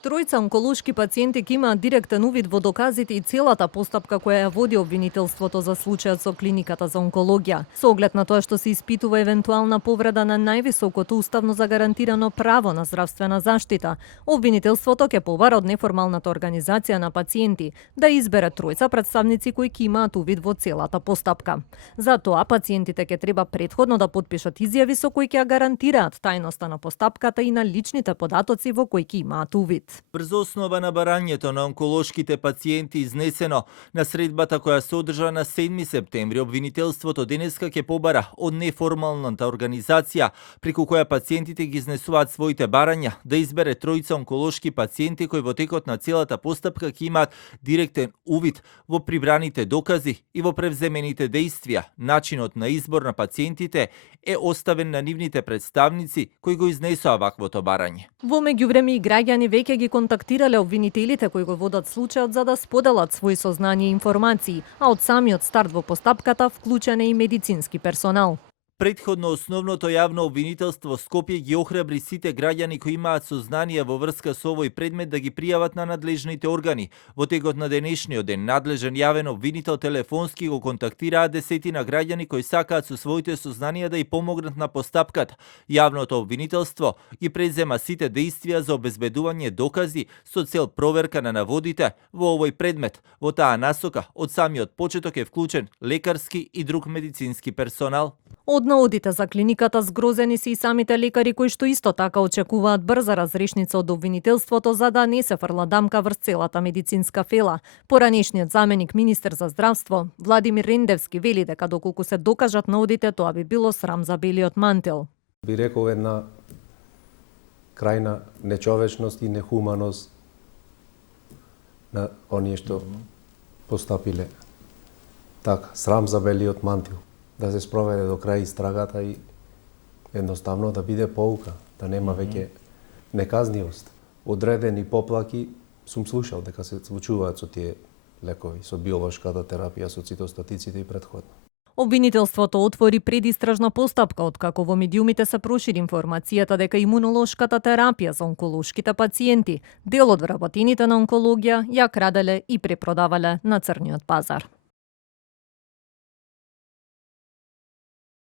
Тројца онколошки пациенти ќе имаат директен увид во доказите и целата постапка која ја води обвинителството за случајот со клиниката за онкологија. Со оглед на тоа што се испитува евентуална повреда на највисокото уставно загарантирано право на здравствена заштита, обвинителството ќе побара од неформалната организација на пациенти да избере тројца представници кои ќе имаат увид во целата постапка. За тоа пациентите ќе треба претходно да потпишат изјави со кои ќе ја гарантираат тајноста на постапката и на личните податоци во кои ќе имаат увид. Врз основа на барањето на онколошките пациенти изнесено на средбата која се одржа на 7 септември, обвинителството денеска ќе побара од неформалната организација преку која пациентите ги изнесуваат своите барања да избере тројца онколошки пациенти кои во текот на целата постапка ќе имаат директен увид во прибраните докази и во превземените дејствија. Начинот на избор на пациентите е оставен на нивните представници кои го изнесоа ваквото барање. Во меѓувреме и граѓани веќе ги контактирале обвинителите кои го водат случајот за да споделат свои сознанија и информации, а од самиот старт во постапката вклучен е и медицински персонал. Предходно основното јавно обвинителство Скопје ги охрабри сите граѓани кои имаат сознание во врска со овој предмет да ги пријават на надлежните органи. Во текот на денешниот ден надлежен јавен обвинител телефонски го контактираа десетина граѓани кои сакаат со своите сознанија да и помогнат на постапката. Јавното обвинителство ги презема сите дејствија за обезбедување докази со цел проверка на наводите во овој предмет. Во таа насока од самиот почеток е вклучен лекарски и друг медицински персонал. Од наодите за клиниката згрозени се и самите лекари кои што исто така очекуваат брза разрешница од обвинителството за да не се фрла дамка врз целата медицинска фела. Поранешниот заменик министер за здравство Владимир Рендевски вели дека доколку се докажат наодите тоа би било срам за белиот мантел. Би рекол една крајна нечовечност и нехуманост на оние што постапиле. Така, срам за белиот мантил. Да се спроведе до крај истрагата и едноставно да биде поука, да нема веќе неказнивост. Одредени поплаки сум слушал дека се случуваат со тие лекови, со биолошката терапија, со цитостатиците и претходно. Обвинителството отвори предистражна постапка откако во медиумите се прошири информацијата дека имунолошката терапија за онколошките пациенти, дел од вработените на онкологија, ја краделе и препродавале на црниот пазар.